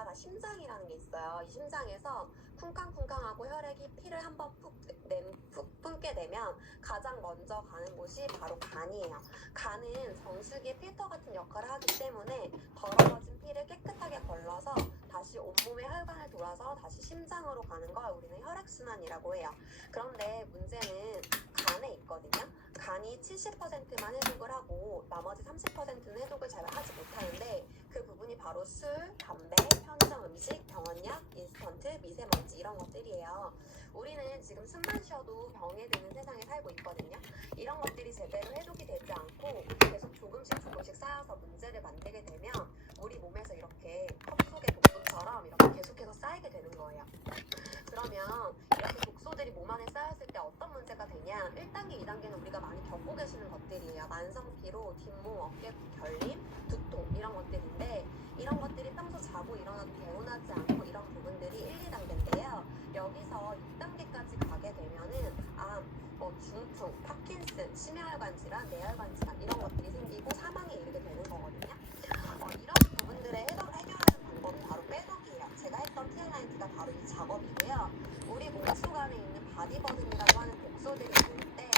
하나 다 심장이라는 게 있어요. 이 심장에서 쿵쾅쿵쾅하고 혈액이 피를 한번 푹 품게 되면 가장 먼저 가는 곳이 바로 간이에요. 간은 정수기의 필터 같은 역할을 하기 때문에 더러워진 피를 깨끗하게 걸러서 다시 온몸의 혈관을 돌아서 다시 심장으로 가는 걸 우리는 혈액순환이라고 해요. 그런데 문제는 간에 있거든요. 간이 70%만 해독을 하고 나머지 30%는 해독을 잘 하지 못하는데 그 부분이 바로 술, 담배, 편의점 음식, 병원약, 인스턴트, 미세먼지 이런 것들이에요. 우리는 지금 숨만 쉬어도 병에 드는 세상에 살고 있거든요. 이런 것들이 제대로 해독이 되지 않고 계속 조금씩 쌓여서 문제를 만들게 되면 우리 몸에서 이렇게 컵 속의 독소처럼 이렇게 계속해서 쌓이게 되는 거예요. 그러면 이렇게 독소들이 몸 안에 쌓였을 때 어떤 문제가 되냐? 1단계, 2단계는 우리가 많이 겪고 계시는 것들이에요. 만성피로, 뒷몸, 어깨 결림, 두통 이런 것들인데 이런 것들이 평소 자고 일어나도 개운하지 않고 이런 부분들이 1, 2단계인데요. 여기서 6단계까지 가게 되면은 중풍, 파킨슨, 심혈관 질환, 뇌혈관 질환 이런 것들이 생기고 사망에 이르게 되는 거거든요. 이런 부분들의 해결하는 방법이 바로 빼독이에요. 제가 했던 TLINT가 바로 이 작업이고요. 우리 몸속 안에 있는 바디버든이라고 하는 독소들이 있는데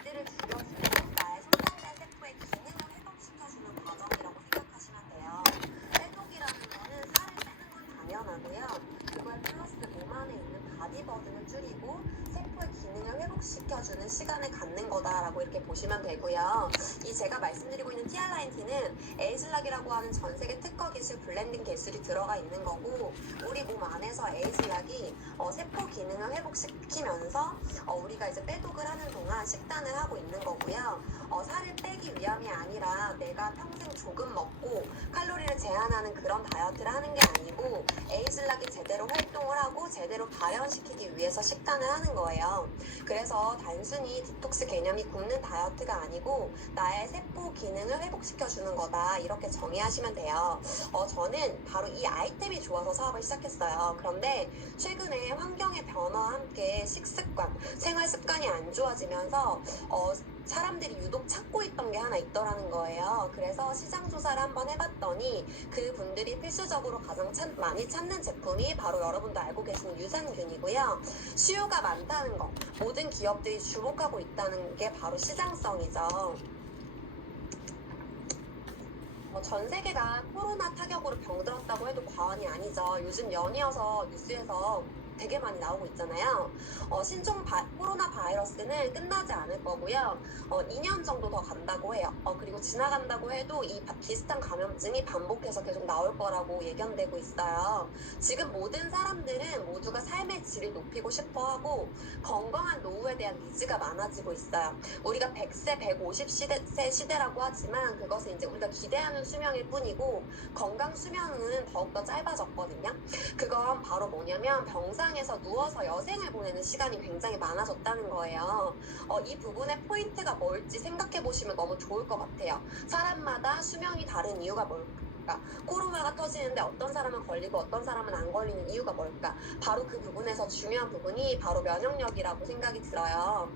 이들을 줄여주고 나의 손상된 세포의 기능을 회복시켜주는 과정이라고 생각하시면 돼요. 빼독이라는 거는 살을 빼는 건 당연하고요. 그거에 플러스 몸 안에 있는 바디버든을 줄이고 세포의 기능을 회복시켜주는 시간을 갖는 거다라고 이렇게 보시면 되고요. 이 제가 말씀드리고 있는 TLINT는 에이즐락이라고 하는 전 세계 특허 기술 블렌딩 기술이 들어가 있는 거고 우리 몸 안에서 에이즐락이 세포 기능을 회복시키면서 우리가 이제 빼독을 하는 동안 식단을 하고 있는 거고요. 살을 빼기 위함이 아니라 내가 평생 조금 먹고 칼로리를 제한하는 그런 다이어트를 하는 게 아니고 에이즐락이 제대로 활동을 하고 제대로 발현시키기 위해서 식단을 하는 거예요. 그래서 단순히 디톡스 개념이 굶는 다이어트가 아니고 나의 세포 기능을 회복시켜주는 거다 이렇게 정의하시면 돼요. 저는 바로 이 아이템이 좋아서 사업을 시작했어요. 그런데 최근에 환경의 변화와 함께 식습관, 생활 습관이 안 좋아지면서 사람들이 유독 찾고 있던 게 하나 있더라는 거예요. 그래서 시장 조사를 한번 해봤더니 그분들이 필수적으로 가장 많이 찾는 제품이 바로 여러분도 알고 계시는 유산균이고요. 수요가 많다는 거, 모든 기업들이 주목하고 있다는 게 바로 시장성이죠. 전 세계가 코로나 타격으로 병들었다고 해도 과언이 아니죠. 요즘 연이어서 뉴스에서 되게 많이 나오고 있잖아요. 신종 코로나 바이러스는 끝나지 않을 거고요. 2년 정도 더 간다고 해요. 그리고 지나간다고 해도 이 비슷한 감염증이 반복해서 계속 나올 거라고 예견되고 있어요. 지금 모든 사람들은 모두가 삶의 질을 높이고 싶어 하고 건강한 노후에 대한 니즈가 많아지고 있어요. 우리가 100세, 150세 시대라고 하지만 그것은 이제 우리가 기대하는 수명일 뿐이고 건강 수명은 더욱더 짧아졌거든요. 그건 바로 뭐냐면 병상에서 누워서 여생을 보내는 시간이 굉장히 많아졌다는 거예요. 이 부분의 포인트가 뭘지 생각해 보시면 너무 좋을 것 같아요. 사람마다 수명이 다른 이유가 뭘까? 코로나가 터지는데 어떤 사람은 걸리고 어떤 사람은 안 걸리는 이유가 뭘까? 바로 그 부분에서 중요한 부분이 바로 면역력이라고 생각이 들어요.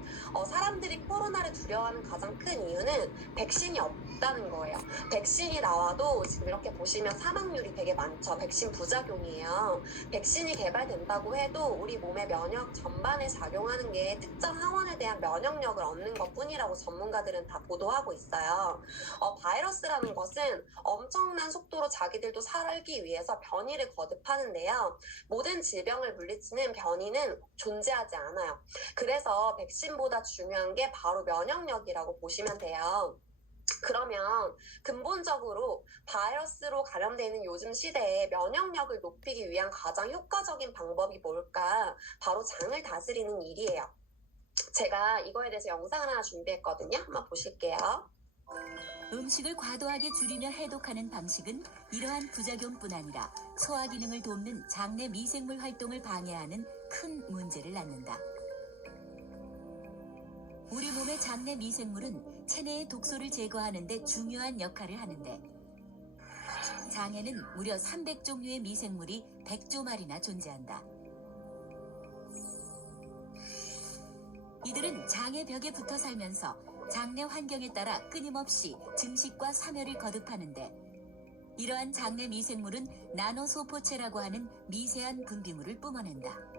사람들이 코로나를 두려워하는 가장 큰 이유는 백신이 없다는 거예요. 백신이 나와도 지금 이렇게 보시면 사망률이 되게 많죠. 백신 부작용이에요. 백신이 개발된다고 해도 우리 몸의 면역 전반에 작용하는 게 특정 항원에 대한 면역력을 얻는 것뿐이라고 전문가들은 다 보도하고 있어요. 바이러스라는 것은 엄청난 속도로 자기들도 살기 위해서 변이를 거듭하는데요. 모든 질병을 물리치는 변이는 존재하지 않아요. 그래서 백신보다 중요한 게 바로 면역력이라고 보시면 돼요. 그러면 근본적으로 바이러스로 감염되어 있는 요즘 시대에 면역력을 높이기 위한 가장 효과적인 방법이 뭘까? 바로 장을 다스리는 일이에요. 제가 이거에 대해서 영상을 하나 준비했거든요. 한번 보실게요. 음식을 과도하게 줄이며 해독하는 방식은 이러한 부작용뿐 아니라 소화 기능을 돕는 장내 미생물 활동을 방해하는 큰 문제를 낳는다. 우리 몸의 장내 미생물은 체내의 독소를 제거하는 데 중요한 역할을 하는데 장에는 무려 300종류의 미생물이 100조말이나 존재한다. 이들은 장의 벽에 붙어 살면서 장내 환경에 따라 끊임없이 증식과 사멸을 거듭하는데 이러한 장내 미생물은 나노소포체라고 하는 미세한 분비물을 뿜어낸다.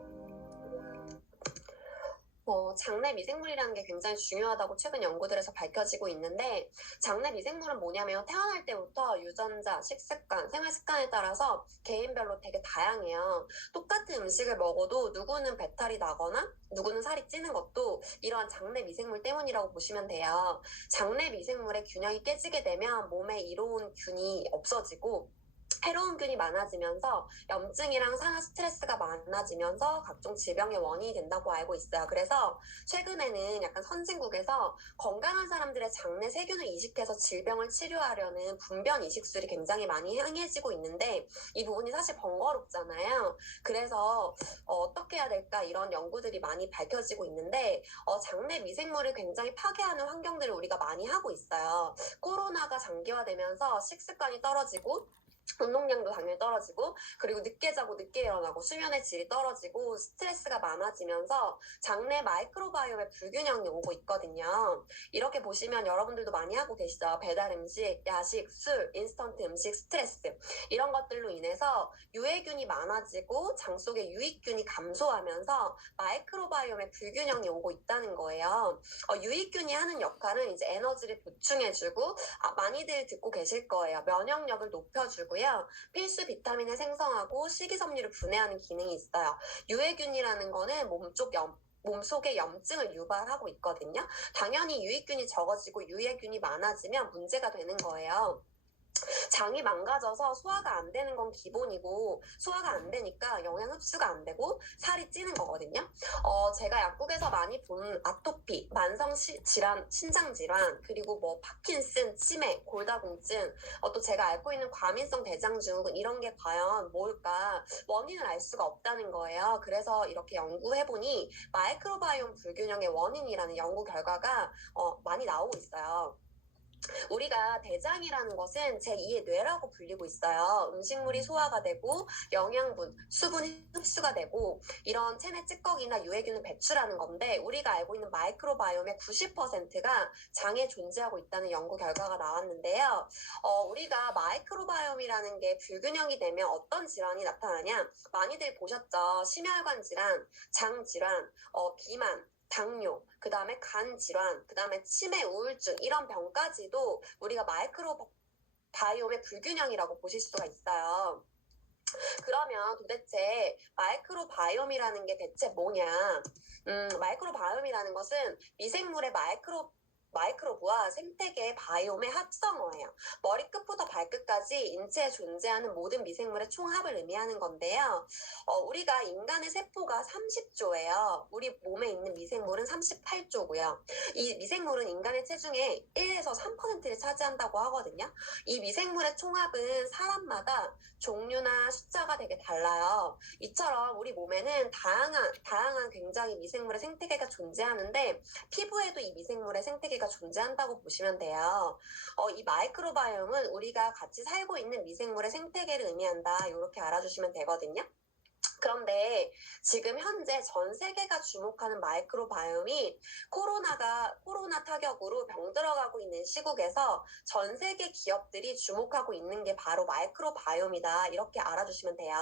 장내 미생물이라는 게 굉장히 중요하다고 최근 연구들에서 밝혀지고 있는데, 장내 미생물은 뭐냐면 태어날 때부터 유전자, 식습관, 생활 습관에 따라서 개인별로 되게 다양해요. 똑같은 음식을 먹어도 누구는 배탈이 나거나 누구는 살이 찌는 것도 이러한 장내 미생물 때문이라고 보시면 돼요. 장내 미생물의 균형이 깨지게 되면 몸에 이로운 균이 없어지고 해로운 균이 많아지면서 염증이랑 산화 스트레스가 많아지면서 각종 질병의 원인이 된다고 알고 있어요. 그래서 최근에는 약간 선진국에서 건강한 사람들의 장내 세균을 이식해서 질병을 치료하려는 분변 이식술이 굉장히 많이 행해지고 있는데, 이 부분이 사실 번거롭잖아요. 그래서 어떻게 해야 될까, 이런 연구들이 많이 밝혀지고 있는데, 장내 미생물을 굉장히 파괴하는 환경들을 우리가 많이 하고 있어요. 코로나가 장기화되면서 식습관이 떨어지고 운동량도 당연히 떨어지고, 그리고 늦게 자고 늦게 일어나고 수면의 질이 떨어지고 스트레스가 많아지면서 장내 마이크로바이옴의 불균형이 오고 있거든요. 이렇게 보시면 여러분들도 많이 하고 계시죠. 배달 음식, 야식, 술, 인스턴트 음식, 스트레스, 이런 것들로 인해서 유해균이 많아지고 장 속의 유익균이 감소하면서 마이크로바이옴의 불균형이 오고 있다는 거예요. 유익균이 하는 역할은 이제 에너지를 보충해주고, 많이들 듣고 계실 거예요. 면역력을 높여주고 필수 비타민을 생성하고 식이섬유를 분해하는 기능이 있어요. 유해균이라는 거는 몸속의 염증을 유발하고 있거든요. 당연히 유익균이 적어지고 유해균이 많아지면 문제가 되는 거예요. 장이 망가져서 소화가 안 되는 건 기본이고, 소화가 안 되니까 영양 흡수가 안 되고 살이 찌는 거거든요. 제가 약국에서 많이 본 아토피, 만성 질환, 신장 질환, 그리고 뭐 파킨슨, 치매, 골다공증, 또 제가 앓고 있는 과민성 대장증후군, 이런 게 과연 뭘까 원인을 알 수가 없다는 거예요. 그래서 이렇게 연구해보니 마이크로바이옴 불균형의 원인이라는 연구 결과가 많이 나오고 있어요. 우리가 대장이라는 것은 제2의 뇌라고 불리고 있어요. 음식물이 소화가 되고 영양분, 수분이 흡수가 되고 이런 체내 찌꺼기나 유해균을 배출하는 건데, 우리가 알고 있는 마이크로바이옴의 90%가 장에 존재하고 있다는 연구 결과가 나왔는데요. 우리가 마이크로바이옴이라는 게 불균형이 되면 어떤 질환이 나타나냐? 많이들 보셨죠? 심혈관 질환, 장 질환, 비만, 당뇨, 그 다음에 간 질환, 그 다음에 치매, 우울증, 이런 병까지도 우리가 마이크로바이옴의 불균형이라고 보실 수가 있어요. 그러면 도대체 마이크로바이옴이라는 게 대체 뭐냐? 마이크로바이옴이라는 것은 미생물의 마이크로브와 생태계의 바이옴의 합성어예요. 머리끝부터 발끝까지 인체에 존재하는 모든 미생물의 총합을 의미하는 건데요. 우리가 인간의 세포가 30조예요. 우리 몸에 있는 미생물은 38조고요. 이 미생물은 인간의 체중의 1에서 3%를 차지한다고 하거든요. 이 미생물의 총합은 사람마다 종류나 숫자가 되게 달라요. 이처럼 우리 몸에는 다양한 굉장히 미생물의 생태계가 존재하는데, 피부에도 이 미생물의 생태계가 존재한다고 보시면 돼요. 이 마이크로바이옴은 우리가 같이 살고 있는 미생물의 생태계를 의미한다, 이렇게 알아주시면 되거든요. 그런데 지금 현재 전 세계가 주목하는 마이크로바이옴이 코로나 타격으로 병들어가고 있는 시국에서 전 세계 기업들이 주목하고 있는 게 바로 마이크로바이옴이다, 이렇게 알아주시면 돼요.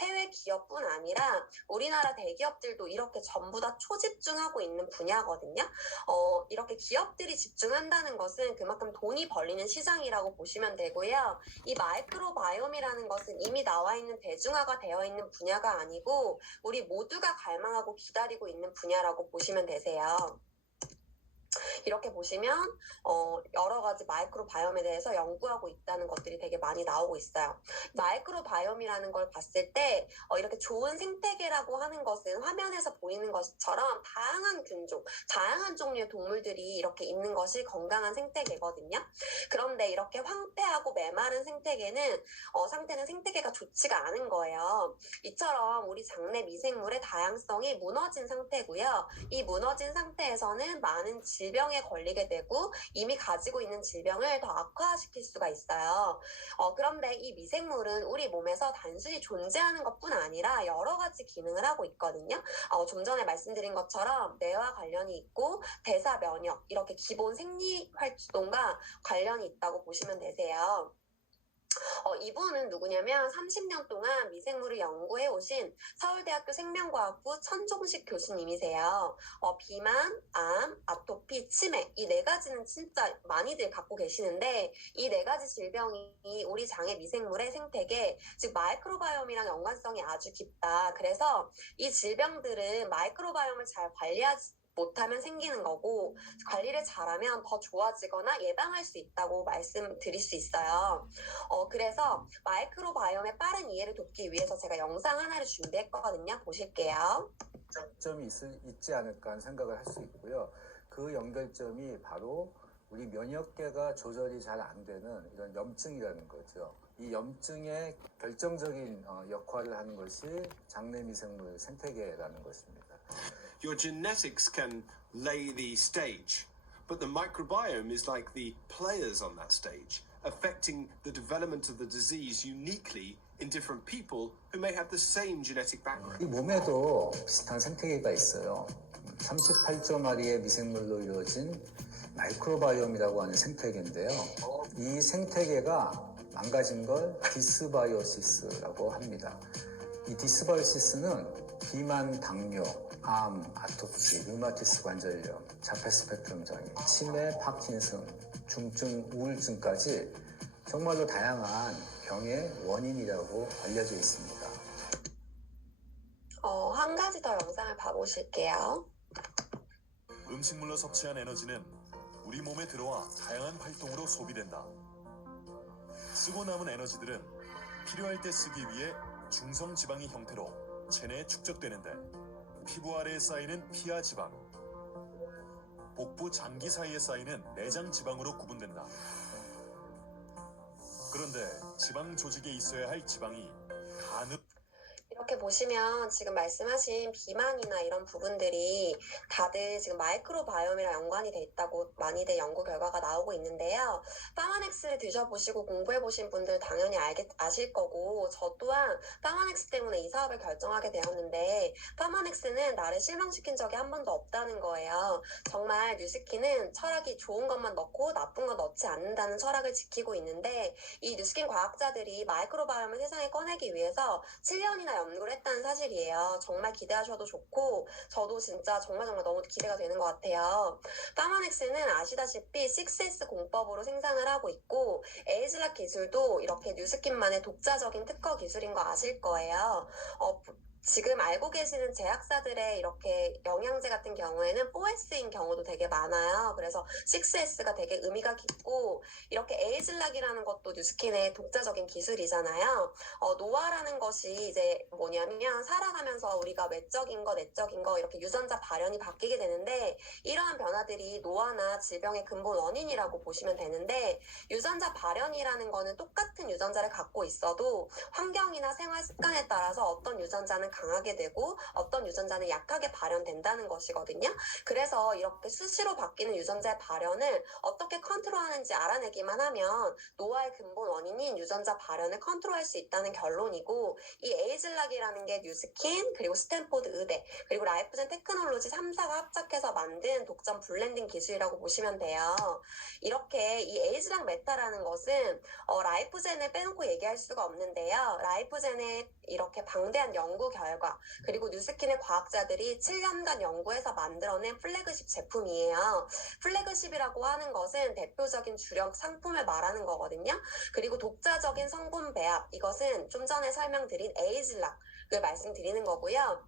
해외 기업뿐 아니라 우리나라 대기업들도 이렇게 전부 다 초집중하고 있는 분야거든요. 이렇게 기업들이 집중한다는 것은 그만큼 돈이 벌리는 시장이라고 보시면 되고요. 이 마이크로바이옴이라는 것은 이미 나와 있는 대중화가 되어 있는 분야가 아니고 우리 모두가 갈망하고 기다리고 있는 분야라고 보시면 되세요. 이렇게 보시면 여러 가지 마이크로바이옴에 대해서 연구하고 있다는 것들이 되게 많이 나오고 있어요. 마이크로바이옴이라는 걸 봤을 때 이렇게 좋은 생태계라고 하는 것은 화면에서 보이는 것처럼 다양한 균종, 다양한 종류의 동물들이 이렇게 있는 것이 건강한 생태계거든요. 그런데 이렇게 황폐하고 메마른 상태는 생태계가 좋지가 않은 거예요. 이처럼 우리 장내 미생물의 다양성이 무너진 상태고요. 이 무너진 상태에서는 많은 질병에 걸리게 되고 이미 가지고 있는 질병을 더 악화시킬 수가 있어요. 그런데 이 미생물은 우리 몸에서 단순히 존재하는 것뿐 아니라 여러 가지 기능을 하고 있거든요. 좀 전에 말씀드린 것처럼 뇌와 관련이 있고 대사, 면역, 이렇게 기본 생리 활동과 관련이 있다고 보시면 되세요. 이분은 누구냐면 30년 동안 미생물을 연구해 오신 서울대학교 생명과학부 천종식 교수님이세요. 비만, 암, 아토피, 치매 이 네 가지는 진짜 많이들 갖고 계시는데 이 네 가지 질병이 우리 장의 미생물의 생태계, 즉 마이크로바이옴이랑 연관성이 아주 깊다. 그래서 이 질병들은 마이크로바이옴을 잘 관리하지 못하면 생기는 거고 관리를 잘하면 더 좋아지거나 예방할 수 있다고 말씀드릴 수 있어요. 그래서 마이크로바이옴의 빠른 이해를 돕기 위해서 제가 영상 하나를 준비했거든요. 보실게요. 점이 있지 않을까 하는 생각을 할 수 있고요. 그 연결점이 바로 우리 면역계가 조절이 잘 안 되는 이런 염증이라는 거죠. 이 염증의 결정적인 역할을 하는 것이 장내 미생물 생태계라는 것입니다. Your genetics can lay the stage, but the microbiome is like the players on that stage, affecting the development of the disease uniquely in different people who may have the same genetic background. 이 몸에도 비슷한 생태계가 있어요. 38조 마리의 미생물로 이루어진 마이크로바이옴이라고 하는 생태계인데요. 이 생태계가 망가진 걸 디스바이오시스라고 합니다. 이 디스바이오시스는 비만, 당뇨, 암, 아토피, 류마티스 관절염, 자폐 스펙트럼 장애, 치매, 파킨슨, 중증 우울증까지 정말로 다양한 병의 원인이라고 알려져 있습니다. 한 가지 더 영상을 봐보실게요. 음식물로 섭취한 에너지는 우리 몸에 들어와 다양한 활동으로 소비된다. 쓰고 남은 에너지들은 필요할 때 쓰기 위해 중성 지방의 형태로 체내에 축적되는데 피부 아래에 쌓이는 피하 지방, 복부 장기 사이에 쌓이는 내장 지방으로 구분된다. 그런데 지방 조직에 있어야 할 지방이 간으로 이렇게 보시면 지금 말씀하신 비만이나 이런 부분들이 다들 지금 마이크로바이옴이랑 연관이 돼 있다고 많이들 연구 결과가 나오고 있는데요. 파마넥스를 드셔보시고 공부해보신 분들 당연히 아실 거고 저 또한 파마넥스 때문에 이 사업을 결정하게 되었는데 파마넥스는 나를 실망시킨 적이 한 번도 없다는 거예요. 정말 뉴스킨은 철학이 좋은 것만 넣고 나쁜 거 넣지 않는다는 철학을 지키고 있는데 이 뉴스킨 과학자들이 마이크로바이옴을 세상에 꺼내기 위해서 7년이나 연구를 했다는 사실이에요. 정말 기대하셔도 좋고 저도 진짜 정말 너무 기대가 되는 것 같아요. 파마넥스는 아시다시피 6S 공법으로 생산을 하고 있고 에이즐락 기술도 이렇게 뉴스킨만의 독자적인 특허 기술인 거 아실 거예요. 지금 알고 계시는 제약사들의 이렇게 영양제 같은 경우에는 4S인 경우도 되게 많아요. 그래서 6S가 되게 의미가 깊고 이렇게 에이즐락이라는 것도 뉴스킨의 독자적인 기술이잖아요. 노화라는 것이 이제 뭐냐면 살아가면서 우리가 외적인 거, 내적인 거 이렇게 유전자 발현이 바뀌게 되는데 이러한 변화들이 노화나 질병의 근본 원인이라고 보시면 되는데 유전자 발현이라는 거는 똑같은 유전자를 갖고 있어도 환경이나 생활 습관에 따라서 어떤 유전자는 강하게 되고 어떤 유전자는 약하게 발현된다는 것이거든요. 그래서 이렇게 수시로 바뀌는 유전자의 발현을 어떻게 컨트롤하는지 알아내기만 하면 노화의 근본 원인인 유전자 발현을 컨트롤할 수 있다는 결론이고 이 에이즐락이라는 게 뉴스킨 그리고 스탠포드 의대 그리고 라이프젠 테크놀로지 3사가 합작해서 만든 독점 블렌딩 기술이라고 보시면 돼요. 이렇게 이 에이즐락 메타라는 것은 라이프젠을 빼놓고 얘기할 수가 없는데요. 라이프젠의 이렇게 방대한 연구 결과 그리고 뉴스킨의 과학자들이 7년간 연구해서 만들어낸 플래그십 제품이에요. 플래그십이라고 하는 것은 대표적인 주력 상품을 말하는 거거든요. 그리고 독자적인 성분 배합 이것은 좀 전에 설명드린 에이즐락을 말씀드리는 거고요.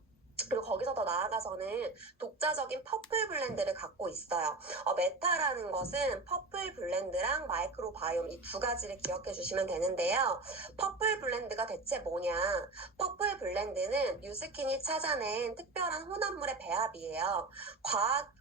그리고 거기서 더 나아가서는 독자적인 퍼플 블렌드를 갖고 있어요. 메타라는 것은 퍼플 블렌드랑 마이크로바이옴 이 두 가지를 기억해 주시면 되는데요. 퍼플 블렌드가 대체 뭐냐? 퍼플 블렌드는 뉴스킨이 찾아낸 특별한 혼합물의 배합이에요.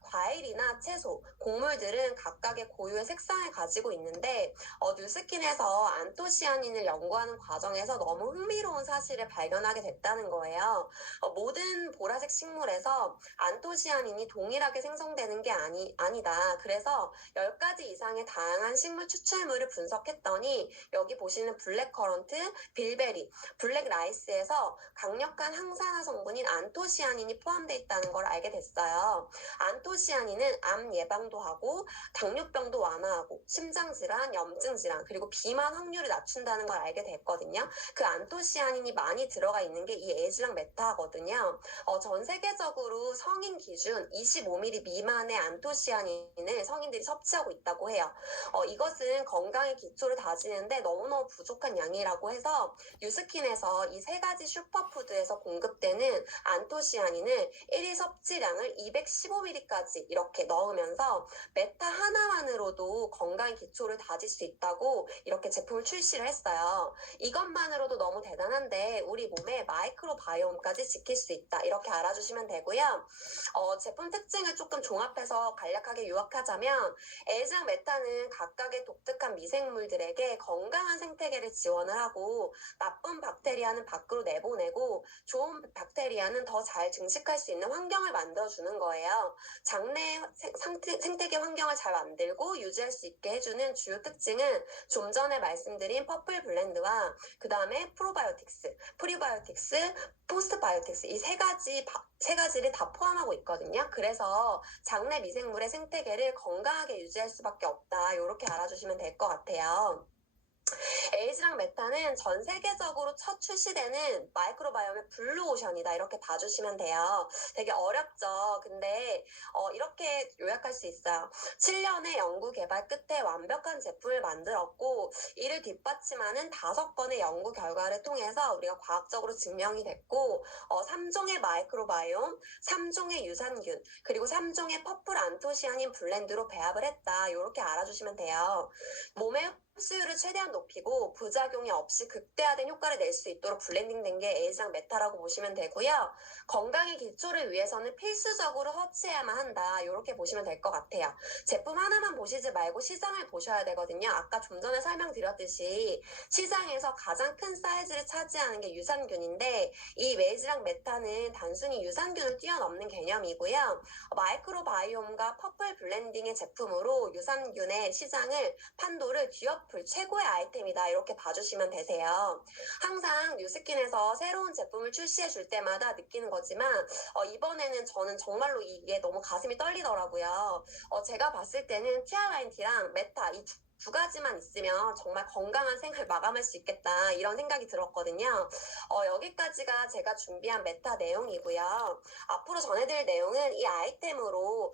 과일이나 채소, 곡물들은 각각의 고유의 색상을 가지고 있는데 뉴스킨에서 안토시아닌을 연구하는 과정에서 너무 흥미로운 사실을 발견하게 됐다는 거예요. 모든 모든 보라색 식물에서 안토시아닌이 동일하게 생성되는 게 아니다. 그래서 10가지 이상의 다양한 식물 추출물을 분석했더니 여기 보시는 블랙커런트, 빌베리, 블랙라이스에서 강력한 항산화 성분인 안토시아닌이 포함되어 있다는 걸 알게 됐어요. 안토시아닌은 암 예방도 하고 당뇨병도 완화하고 심장질환, 염증질환, 그리고 비만 확률을 낮춘다는 걸 알게 됐거든요. 그 안토시아닌이 많이 들어가 있는 게 이 에즈랑 메타거든요. 전 세계적으로 성인 기준 25ml 미만의 안토시아닌을 성인들이 섭취하고 있다고 해요. 이것은 건강의 기초를 다지는데 너무너무 부족한 양이라고 해서 뉴스킨에서 이 3가지 슈퍼푸드에서 공급되는 안토시아닌을 1일 섭취량을 215ml까지 이렇게 넣으면서 메타 하나만으로도 건강의 기초를 다질 수 있다고 이렇게 제품을 출시를 했어요. 이것만으로도 너무 대단한데 우리 몸의 마이크로바이옴까지 지킬 수 있다. 이렇게 알아주시면 되고요. 제품 특징을 조금 종합해서 간략하게 요약하자면 에즈랑 메타는 각각의 독특한 미생물들에게 건강한 생태계를 지원을 하고 나쁜 박테리아는 밖으로 내보내고 좋은 박테리아는 더 잘 증식할 수 있는 환경을 만들어주는 거예요. 장내 생태계 환경을 잘 만들고 유지할 수 있게 해주는 주요 특징은 좀 전에 말씀드린 퍼플 블렌드와 그 다음에 프로바이오틱스, 프리바이오틱스, 포스트바이오틱스 이 세 가지를 다 포함하고 있거든요. 그래서 장내 미생물의 생태계를 건강하게 유지할 수밖에 없다. 이렇게 알아주시면 될 것 같아요. 에이즈랑 메타는 전 세계적으로 첫 출시되는 마이크로바이옴의 블루오션이다. 이렇게 봐주시면 돼요. 되게 어렵죠. 근데 이렇게 요약할 수 있어요. 7년의 연구 개발 끝에 완벽한 제품을 만들었고 이를 뒷받침하는 5건의 연구 결과를 통해서 우리가 과학적으로 증명이 됐고 3종의 마이크로바이옴, 3종의 유산균, 그리고 3종의 퍼플 안토시아닌 블렌드로 배합을 했다. 이렇게 알아주시면 돼요. 몸의 흡수율을 최대한 높이고 부작용이 없이 극대화된 효과를 낼 수 있도록 블렌딩된 게 에이즈랑 메타라고 보시면 되고요. 건강의 기초를 위해서는 필수적으로 섭취해야만 한다. 이렇게 보시면 될 것 같아요. 제품 하나만 보시지 말고 시장을 보셔야 되거든요. 아까 좀 전에 설명드렸듯이 시장에서 가장 큰 사이즈를 차지하는 게 유산균인데 이 에이즈랑 메타는 단순히 유산균을 뛰어넘는 개념이고요. 마이크로바이옴과 퍼플 블렌딩의 제품으로 유산균의 시장을 판도를 뒤엎을 최고의 아이템이다. 이렇게 봐주시면 되세요. 항상 뉴스킨에서 새로운 제품을 출시해 줄 때마다 느끼는 거지만 이번에는 저는 정말로 이게 너무 가슴이 떨리더라고요. 제가 봤을 때는 TR9T랑 메타 이 두 가지만 있으면 정말 건강한 생을 마감할 수 있겠다 이런 생각이 들었거든요. 여기까지가 제가 준비한 메타 내용이고요. 앞으로 전해드릴 내용은 이 아이템으로